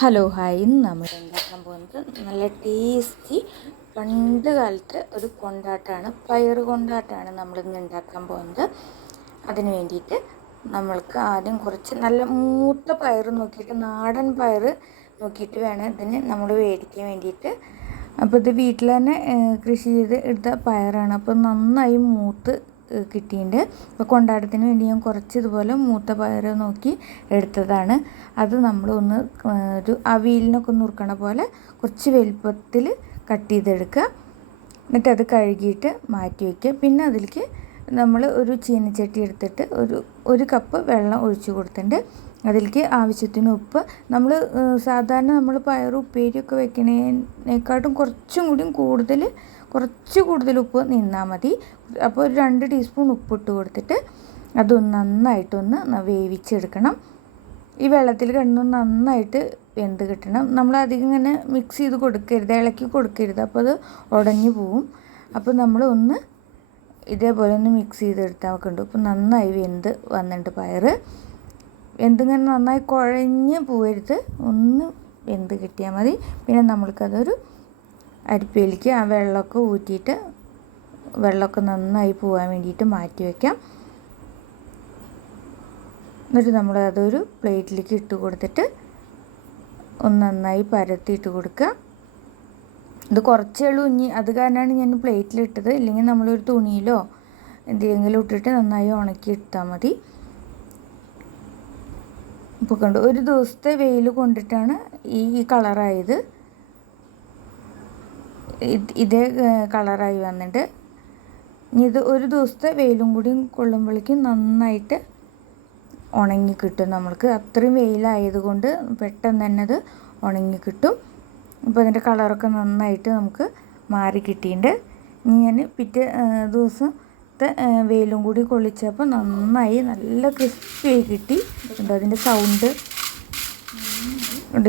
Hello hi. ഇന്ന് നമ്മൾ ഉണ്ടാക്കാൻ പോകുന്നത് നല്ല ടേസ്റ്റി പണ്ട് കാലത്തെ ഒരു കൊണ്ടാട്ടമാണ് പയർ കൊണ്ടാട്ടമാണ് നമ്മളിന്ന് ഉണ്ടാക്കാൻ പോകുന്നത്. അതിന് വേണ്ടിയിട്ട് നമ്മൾക്ക് ആദ്യം കുറച്ച് നല്ല മൂത്ത പയർ നോക്കിയിട്ട് നാടൻ പയർ നോക്കിയിട്ട് വേണം ഇതിന് നമ്മൾ മേടിക്കാൻ വേണ്ടിയിട്ട്. അപ്പോൾ ഇത് വീട്ടിൽ തന്നെ കൃഷി ചെയ്ത് എടുത്ത പയറാണ്. അപ്പോൾ നന്നായി മൂത്ത് കിട്ടിയിട്ടുണ്ട്. അപ്പോൾ കൊണ്ടാട്ടത്തിന് വേണ്ടി ഞാൻ കുറച്ച് ഇതുപോലെ മൂത്ത പയർ നോക്കി എടുത്തതാണ്. അത് നമ്മൾ ഒന്ന് ഒരു അവിയലിനൊക്കെ നുറുക്കണ പോലെ കുറച്ച് വലുപ്പത്തിൽ കട്ട് ചെയ്തെടുക്കുക. എന്നിട്ട് അത് കഴുകിയിട്ട് മാറ്റി വയ്ക്കുക. പിന്നെ അതിലേക്ക് നമ്മൾ ഒരു ചീനച്ചട്ടി എടുത്തിട്ട് ഒരു ഒരു കപ്പ് വെള്ളം ഒഴിച്ചു കൊടുത്തിട്ടുണ്ട്. അതിലേക്ക് ആവശ്യത്തിന് ഉപ്പ്. നമ്മൾ സാധാരണ നമ്മൾ പയർ ഉപ്പേരിയൊക്കെ വെക്കണേക്കാട്ടും കുറച്ചും കൂടി കൂടുതൽ കുറച്ച് കൂടുതൽ ഉപ്പ് നിന്നാൽ മതി. അപ്പോൾ ഒരു രണ്ട് ടീസ്പൂൺ ഉപ്പ് ഇട്ട് കൊടുത്തിട്ട് അതൊന്ന് നന്നായിട്ടൊന്ന് വേവിച്ചെടുക്കണം. ഈ വെള്ളത്തിൽ കിടന്ന് നന്നായിട്ട് വെന്ത് കിട്ടണം. നമ്മൾ അധികം ഇങ്ങനെ മിക്സ് ചെയ്ത് കൊടുക്കരുത് ഇളക്കി കൊടുക്കരുത്. അപ്പോൾ അത് ഉടഞ്ഞു പോവും. അപ്പോൾ നമ്മൾ ഒന്ന് ഇതേപോലെ ഒന്ന് മിക്സ് ചെയ്തെടുത്താൽ നോക്കുന്നുണ്ട് അപ്പോൾ നന്നായി വെന്ത് വന്നിട്ടുണ്ട് പയർ. വെന്തിങ്ങനെ നന്നായി കുഴഞ്ഞ് പോകരുത് ഒന്ന് വെന്ത് കിട്ടിയാൽ മതി. പിന്നെ നമ്മൾക്കതൊരു അരിപ്പയിലേക്ക് ആ വെള്ളമൊക്കെ ഊറ്റിയിട്ട് വെള്ളമൊക്കെ നന്നായി പോകാൻ വേണ്ടിയിട്ട് മാറ്റി വയ്ക്കാം എന്നിട്ട് നമ്മൾ അതൊരു പ്ലേറ്റിലേക്ക് ഇട്ട് കൊടുത്തിട്ട് ഒന്ന് നന്നായി പരത്തിയിട്ട് കൊടുക്കുക. ഇത് കുറച്ചേ ഉള്ളൂ ഇനി അത് കാരണമാണ് ഞാൻ പ്ലേറ്റിലിട്ടത് ഇല്ലെങ്കിൽ നമ്മളൊരു തുണിയിലോ എന്തെങ്കിലും ഇട്ടിട്ട് നന്നായി ഉണക്കി ഇട്ടാൽ മതി. ഇപ്പോൾ കണ്ടു ഒരു ദിവസത്തെ വെയിൽ കൊണ്ടിട്ടാണ് ഈ കളറായത്. ഇതേ കളറായി വന്നിട്ട് ഇനി ഇത് ഒരു ദിവസത്തെ വെയിലും കൂടി കൊള്ളുമ്പോഴേക്കും നന്നായിട്ട് ഉണങ്ങി കിട്ടും നമ്മൾക്ക്. അത്രയും വെയിലായതുകൊണ്ട് പെട്ടെന്ന് തന്നെ അത് ഉണങ്ങി കിട്ടും. അപ്പോൾ അതിന്റെ കളറൊക്കെ നന്നായിട്ട് നമുക്ക് മാറി കിട്ടിയിട്ടുണ്ട്. ഇനി ഞാൻ പിറ്റേ ദിവസത്തെ വെയിലും കൂടി കൊള്ളിച്ചപ്പോൾ നന്നായി നല്ല ക്രിസ്പിയായി കിട്ടി. ഉണ്ട് അതിന്റെ സൗണ്ട്?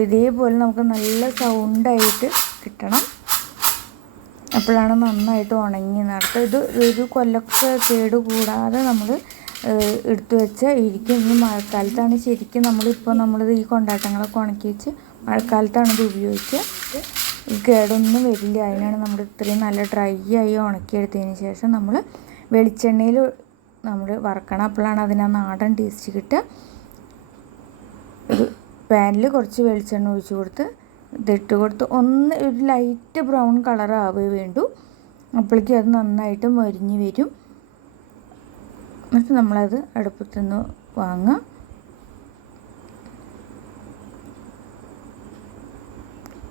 ഇതേപോലെ നമുക്ക് നല്ല സൗണ്ടായിട്ട് കിട്ടണം. അപ്പോഴാണ് നന്നായിട്ട് ഉണങ്ങി നടത്തുക ഇത് ഒരു കൊല്ലൊക്കെ കേട് കൂടാതെ നമ്മൾ എടുത്തു വെച്ചാൽ ഇരിക്കും. ഇനി മഴക്കാലത്താണ് ശരിക്കും നമ്മളിപ്പോൾ നമ്മളിത് ഈ കൊണ്ടാട്ടങ്ങളൊക്കെ ഉണക്കി വെച്ച് മഴക്കാലത്താണ് ഇത് ഉപയോഗിക്കുക. കേടൊന്നും വരില്ല. അതിനാണ് നമ്മൾ ഇത്രയും നല്ല ഡ്രൈ ആയി ഉണക്കിയെടുത്തതിന് ശേഷം നമ്മൾ വെളിച്ചെണ്ണയിൽ നമ്മൾ വറക്കണം. അപ്പോഴാണ് അതിന് നാടൻ ടേസ്റ്റ് കിട്ടുക. ഒരു പാനിൽ കുറച്ച് വെളിച്ചെണ്ണ ഒഴിച്ച് കൊടുത്ത് ഇതിട്ട് കൊടുത്ത് ഒന്ന് ഒരു ലൈറ്റ് ബ്രൗൺ കളർ ആവുകയേ വേണ്ടു. അപ്പോഴേക്കും അത് നന്നായിട്ട് മൊരിഞ്ഞ് വരും. എന്നിട്ട് നമ്മളത് അടുപ്പത്തു നിന്ന് വാങ്ങാം.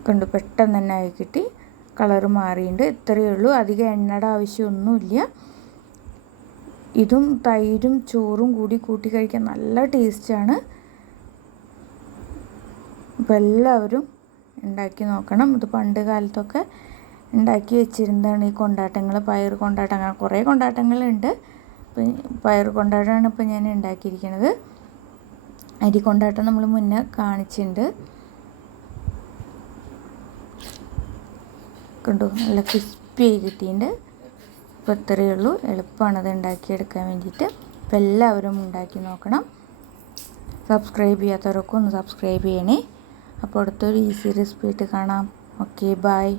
കണ്ടു പെട്ടെന്ന് തന്നെ ആയി കിട്ടി. കളർ മാറിയിട്ടുണ്ട് ഇത്രയേ ഉള്ളൂ. അധികം എണ്ണയുടെ ആവശ്യമൊന്നുമില്ല. ഇതും തൈരും ചോറും കൂടി കൂട്ടി കഴിക്കാൻ നല്ല ടേസ്റ്റാണ് അപ്പോൾ എല്ലാവരും ഉണ്ടാക്കി നോക്കണം. ഇത് പണ്ട് കാലത്തൊക്കെ ഉണ്ടാക്കി വെച്ചിരുന്നതാണ് ഈ കൊണ്ടാട്ടങ്ങൾ പയർ കൊണ്ടാട്ടങ്ങൾ കുറേ കൊണ്ടാട്ടങ്ങളുണ്ട്. ഇപ്പം പയർ കൊണ്ടാട്ടമാണ് ഇപ്പം ഞാൻ ഉണ്ടാക്കിയിരിക്കുന്നത് അരി കൊണ്ടാട്ടം നമ്മൾ മുന്നേ കാണിച്ചിട്ടുണ്ട്. കണ്ടു? നല്ല ക്രിസ്പി ആയി കിട്ടിയിട്ടുണ്ട്. ഇപ്പോൾ ഇത്രയേ ഉള്ളൂ. എളുപ്പമാണ് അത് ഉണ്ടാക്കിയെടുക്കാൻ വേണ്ടിയിട്ട്. അപ്പോൾ എല്ലാവരും ഉണ്ടാക്കി നോക്കണം. സബ്സ്ക്രൈബ് ചെയ്യാത്തവരൊക്കെ ഒന്ന് സബ്സ്ക്രൈബ് ചെയ്യണേ. അപ്പോൾ അടുത്തൊരു ഈസി റെസിപ്പി ആയിട്ട് കാണാം. Okay bye